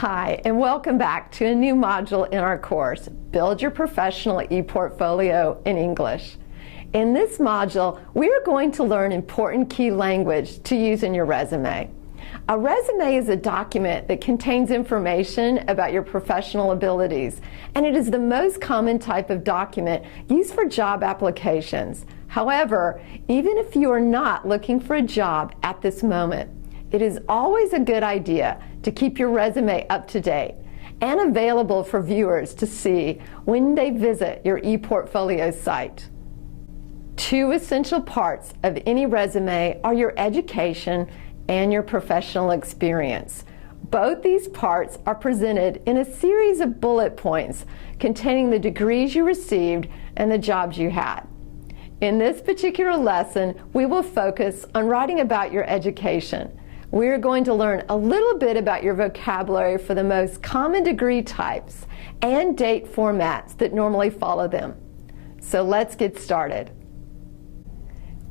Hi, and welcome back to a new module in our course, Build Your Professional ePortfolio in English. In this module, we are going to learn important key language to use in your resume. A resume is a document that contains information about your professional abilities, and it is the most common type of document used for job applications. However, even if you are not looking for a job at this moment, it is always a good idea to keep your resume up to date and available for viewers to see when they visit your ePortfolio site. Two essential parts of any resume are your education and your professional experience. Both these parts are presented in a series of bullet points containing the degrees you received and the jobs you had. In this particular lesson, we will focus on writing about your education. We're going to learn a little bit about your vocabulary for the most common degree types and date formats that normally follow them. So let's get started.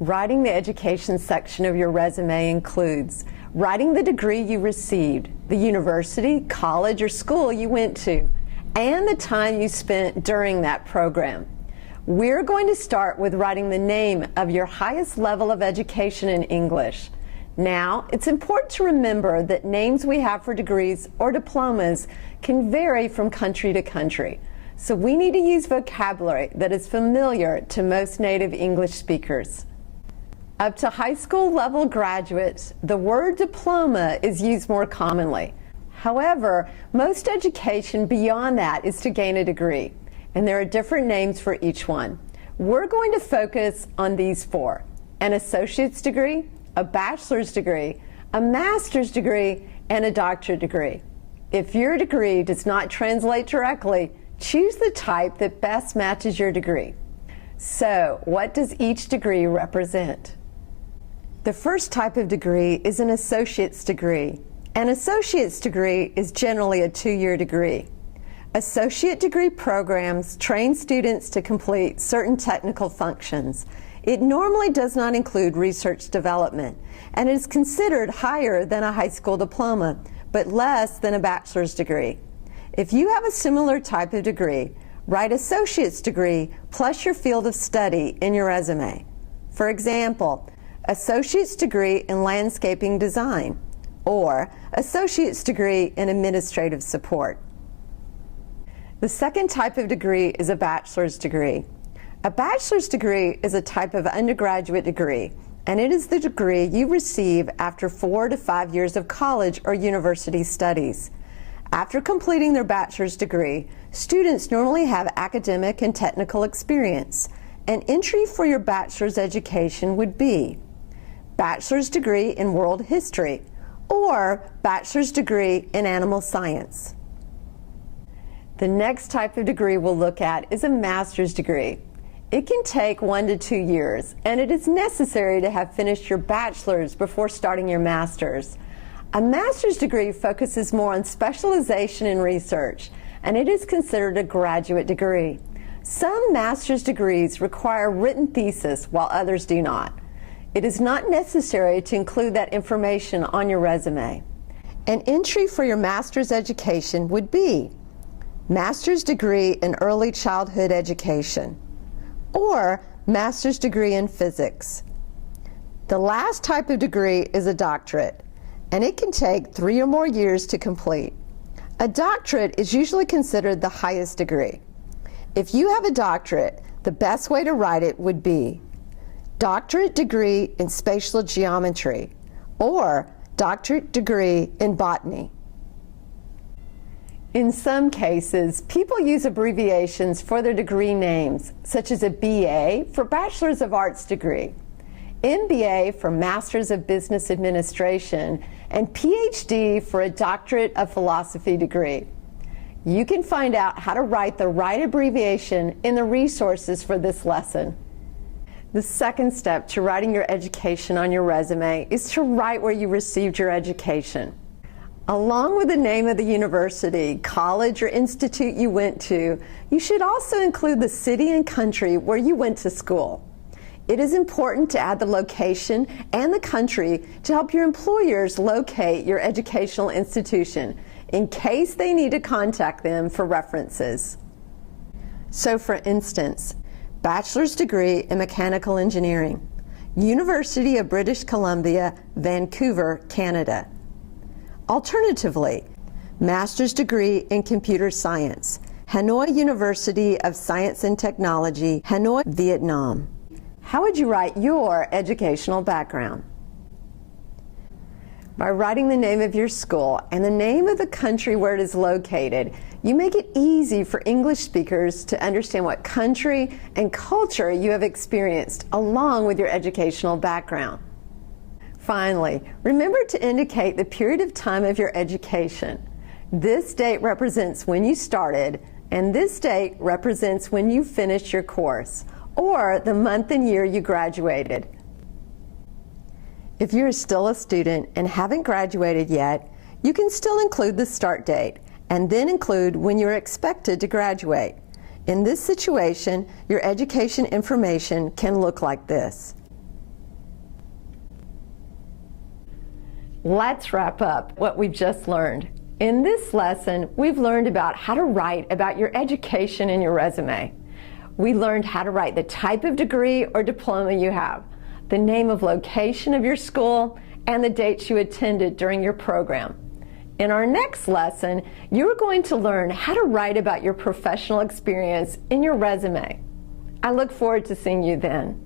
Writing the education section of your resume includes writing the degree you received, the university, college, or school you went to, and the time you spent during that program. We're going to start with writing the name of your highest level of education in English. Now, it's important to remember that names we have for degrees or diplomas can vary from country to country. So we need to use vocabulary that is familiar to most native English speakers. Up to high school level graduates, the word diploma is used more commonly. However, most education beyond that is to gain a degree, and there are different names for each one. We're going to focus on these four: an associate's degree, a bachelor's degree, a master's degree, and a doctorate degree. If your degree does not translate directly, choose the type that best matches your degree. So, what does each degree represent? The first type of degree is an associate's degree. An associate's degree is generally a 2-year degree. Associate degree programs train students to complete certain technical functions. It normally does not include research development and is considered higher than a high school diploma, but less than a bachelor's degree. If you have a similar type of degree, write associate's degree plus your field of study in your resume. For example, associate's degree in landscaping design or associate's degree in administrative support. The second type of degree is a bachelor's degree. A bachelor's degree is a type of undergraduate degree, and it is the degree you receive after 4 to 5 years of college or university studies. After completing their bachelor's degree, students normally have academic and technical experience. An entry for your bachelor's education would be bachelor's degree in world history or bachelor's degree in animal science. The next type of degree we'll look at is a master's degree. It can take 1 to 2 years, and it is necessary to have finished your bachelor's before starting your master's. A master's degree focuses more on specialization in research, and it is considered a graduate degree. Some master's degrees require written thesis, while others do not. It is not necessary to include that information on your resume. An entry for your master's education would be master's degree in early childhood education or master's degree in physics. The last type of degree is a doctorate, and it can take 3 or more years to complete. A doctorate is usually considered the highest degree. If you have a doctorate, the best way to write it would be doctorate degree in spatial geometry or doctorate degree in botany. In some cases, people use abbreviations for their degree names, such as a BA for Bachelor's of Arts degree, MBA for Master's of Business Administration, and PhD for a Doctorate of Philosophy degree. You can find out how to write the right abbreviation in the resources for this lesson. The second step to writing your education on your resume is to write where you received your education. Along with the name of the university, college, or institute you went to, you should also include the city and country where you went to school. It is important to add the location and the country to help your employers locate your educational institution. in case they need to contact them for references. So for instance, bachelor's degree in mechanical engineering, University of British Columbia, Vancouver, Canada. Alternatively, master's degree in computer science, Hanoi University of Science and Technology, Hanoi, Vietnam. How would you write your educational background? By writing the name of your school and the name of the country where it is located, you make it easy for English speakers to understand what country and culture you have experienced along with your educational background. Finally, remember to indicate the period of time of your education. This date represents when you started, and this date represents when you finished your course, or the month and year you graduated. If you're still a student and haven't graduated yet, you can still include the start date and then include when you're expected to graduate. In this situation, your education information can look like this. Let's wrap up what we've just learned. In this lesson, we've learned about how to write about your education in your resume. We learned how to write the type of degree or diploma you have, the name of location of your school, and the dates you attended during your program. In our next lesson, you're going to learn how to write about your professional experience in your resume. I look forward to seeing you then.